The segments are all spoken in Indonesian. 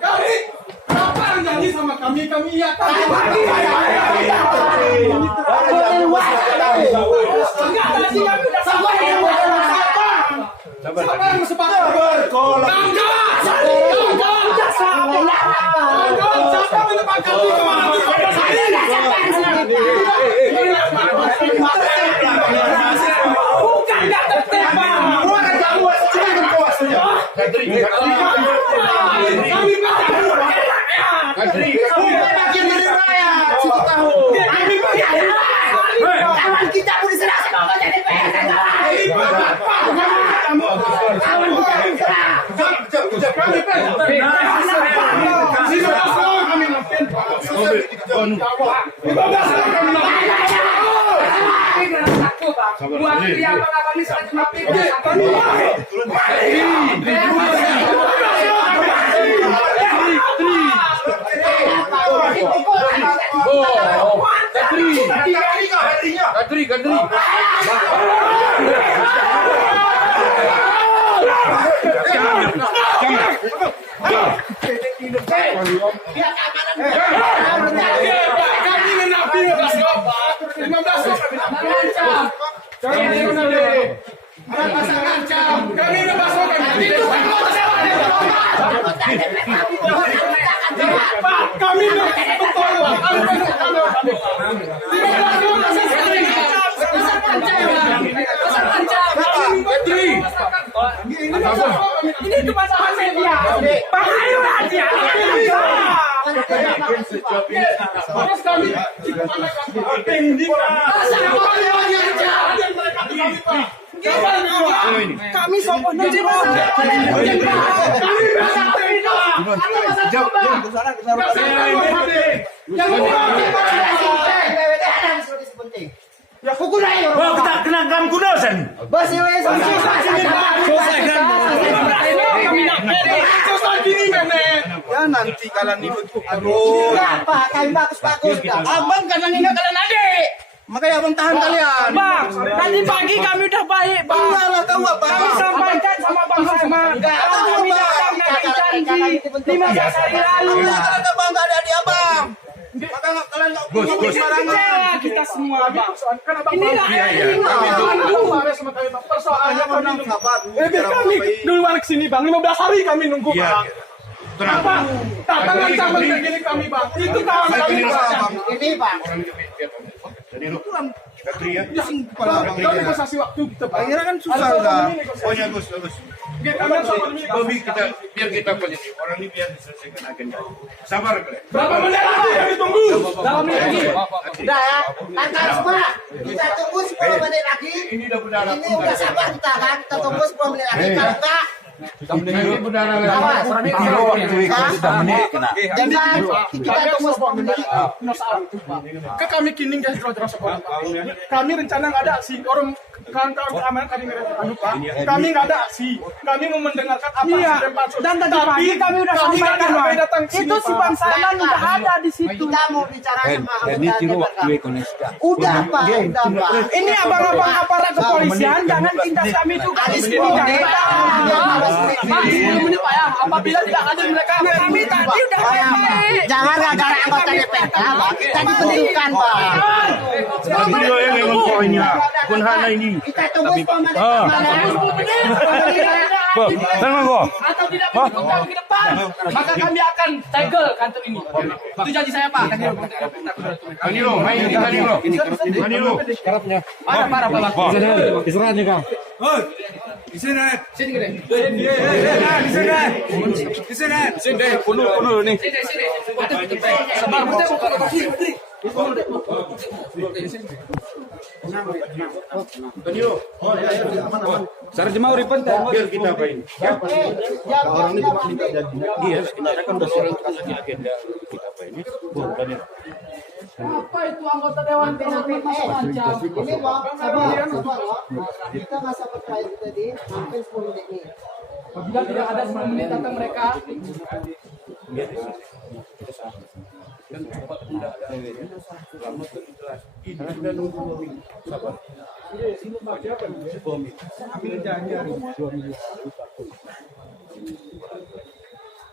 Kami, siapa yang janji sama kami? Kami iya. Kami bagi. Siapa yang sepakat? Kita pun diserahkan kalau jadi Kadri. ini cuma sama media. Kami sopan ya kuku naik. Oh, kita kena gam kudosan. Bos ini Ya nanti kalian ini aduh. Apa? Kalian bagus-bagus. Abang karena nggak kalian adik. Makanya abang tahan kalian. Bang, tadi pagi kami udah baik, Bang. Enggak tahu apa. Kami sampaikan sama Bang Sarman. Kalau kami datang dari janji 15 hari lalu. Kalian abang nggak ada di abang. Maka kalian nggak punya Kecewa kita semua, Bang. Ini persoalannya menang sahabat. kami duluan kesini, Bang. 15 hari kami nunggu, Bang. Apa? Datang ancaman kayak gini kami, Bang. Itu kawan kami, Bang. ini, Bang. Kami kasih waktu kita, Bang. Akhirnya kan susah udah. Pokoknya Gus. Biar kita positif. Orang ini biar diselesaikan agenda. Sabar kalian. Berapa menit lagi kami tunggu? Dalam lagi. Udah ya, lantar semua. Kita tunggu 10 menit lagi. Ini udah berdarah. Ini udah sabar kita kan. Kita tunggu 10 menit lagi. Kalau enggak, Ini berdarah. awas. Jadi Kita tunggu 10 menit. Ke kami kini guys terus sekolah. Kami rencana nggak ada aksi. Orang kawan-kawan keamanan kami Pak. Kami nggak ada aksi. Kami mau mendengarkan apa Iya. yang Pak Sul. Dan tadi pagi kami udah sampaikan, Bang. Itu si Bang Sarman udah ada di situ. Kita mau bicara sama anggota DPR. Udah Pak, udah Pak. Ini abang-abang aparat kepolisian, jangan tindak kami juga di sini. Bang, 10 menit Pak ya. Apabila tidak hadir mereka, kami tadi udah baik-baik. Jangan gara-gara anggota DPR, Pak. Kita dipentingkan, Pak. Video yang memang poinnya. Pun hana ini. Kita tunggu 10 menit. Tenang kok. Atau tidak mendukung kami ke depan, maka kami akan segel kantor ini. Itu janji saya, Pak. Kanilo, main di Kanilo. Kanilo. Parah, Pak. Istirahatnya Kang. Sini, Gede. Sini, kuno nih. Sabar, Putri. Kanilo. Sarang jemaah ripen Biar kita apa ini? orang ini cuma minta jadi. Iya, kita kan udah sering kasih agenda kita apa ini. Kanilo. Apa itu anggota dewan macam-macam? Ini Pak, sabar. Kita masa percaya tadi, hampir 10 menit nih. Apabila tidak ada 10 menit datang mereka, Dan cepat tidak ada lama itu jelas. Ini sudah nunggu 2 minggu. Sabar.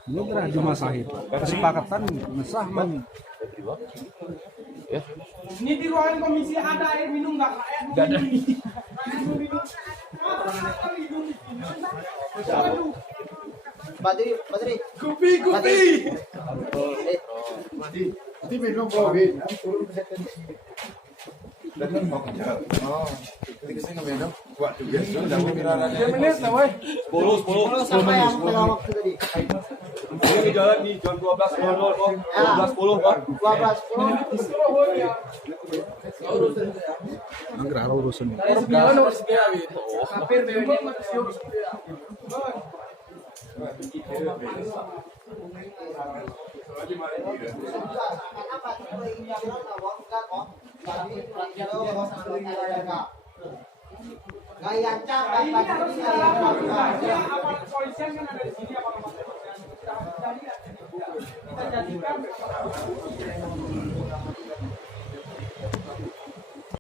Bener di Masahid. Kesepakatan mesah man. Ini di ruangan komisi ada air minum nggak? Nggak ada. Badri, Badri. Gupi, gupi. Nanti minum kopi. Dan mau kerja. Oh, ini kesini minum. Waktu biasa udah mau kira-kira. 10 menit lah, woi. 10 Sampai yang tengah waktu tadi. Ini jalan di jam 12.00 kok. 12.10 kok. 12 Anggra urusan. Hampir Gaya cak, ini harus aparat kepolisian kan ada di sini apa kita jadikan